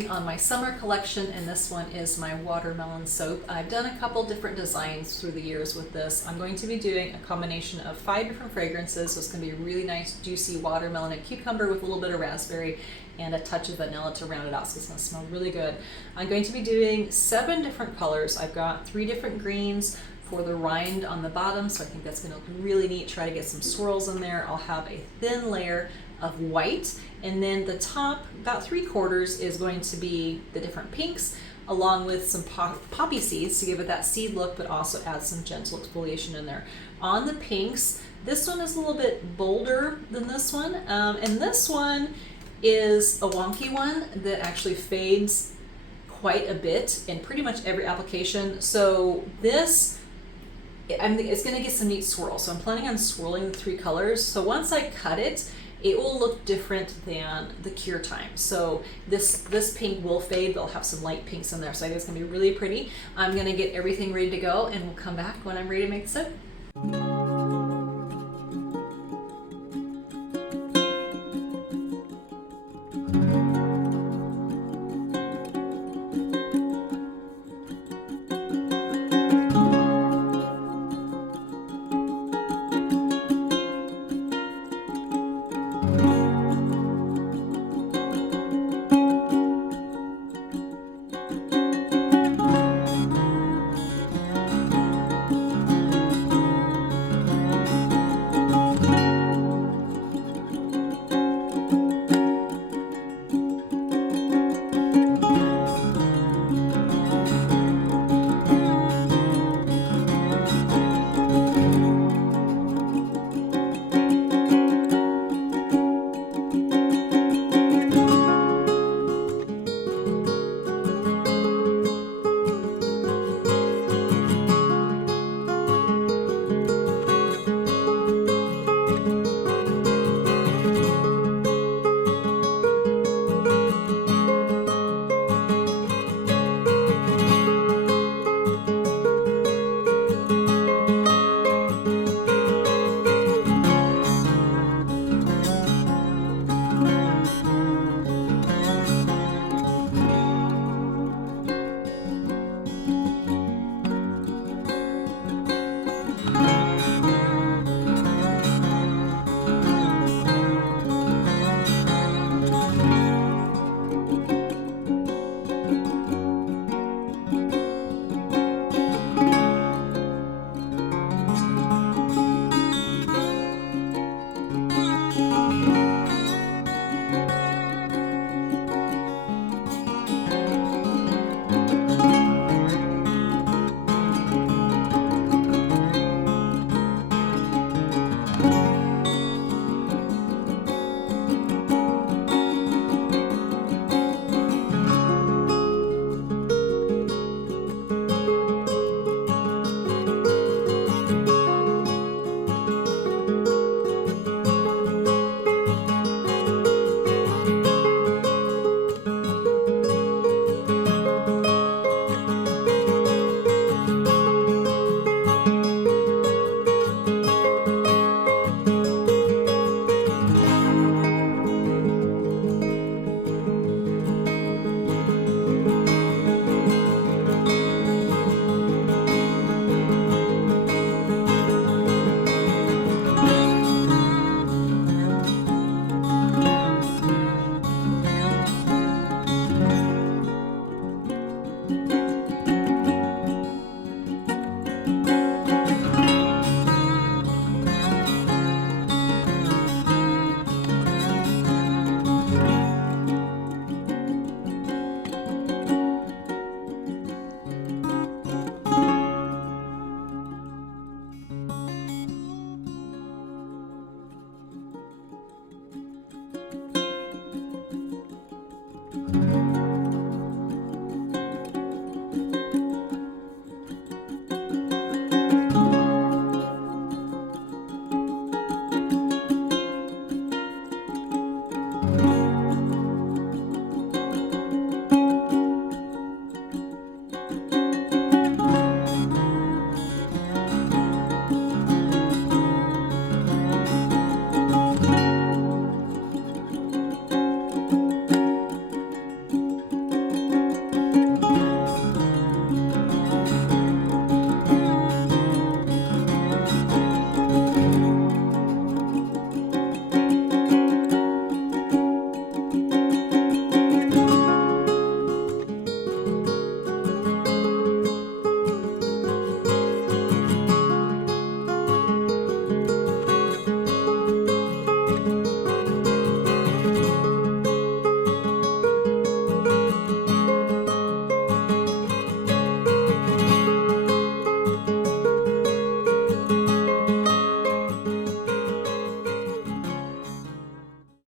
working on my summer collection, and this one is my watermelon soap. I've done a couple different designs through the years with this. I'm going to be doing a combination of 5 different fragrances, so it's going to be a really nice juicy watermelon and cucumber with a little bit of raspberry and a touch of vanilla to round it out, so it's going to smell really good. I'm going to be doing 7 different colors. I've got 3 different greens for the rind on the bottom, so I think that's going to look really neat. Try to get some swirls in there. I'll have a thin layer of white, and then the top, about 3/4, is going to be the different pinks, along with some poppy seeds to give it that seed look, but also add some gentle exfoliation in there. On the pinks, this one is a little bit bolder than this one, and this one is a wonky one that actually fades quite a bit in pretty much every application. So this, it's going to get some neat swirls. So I'm planning on swirling the 3 colors. So once I cut it, it will look different than the cure time. So this pink will fade. They'll have some light pinks in there. So I think it's going to be really pretty. I'm going to get everything ready to go, and we'll come back when I'm ready to make the soap.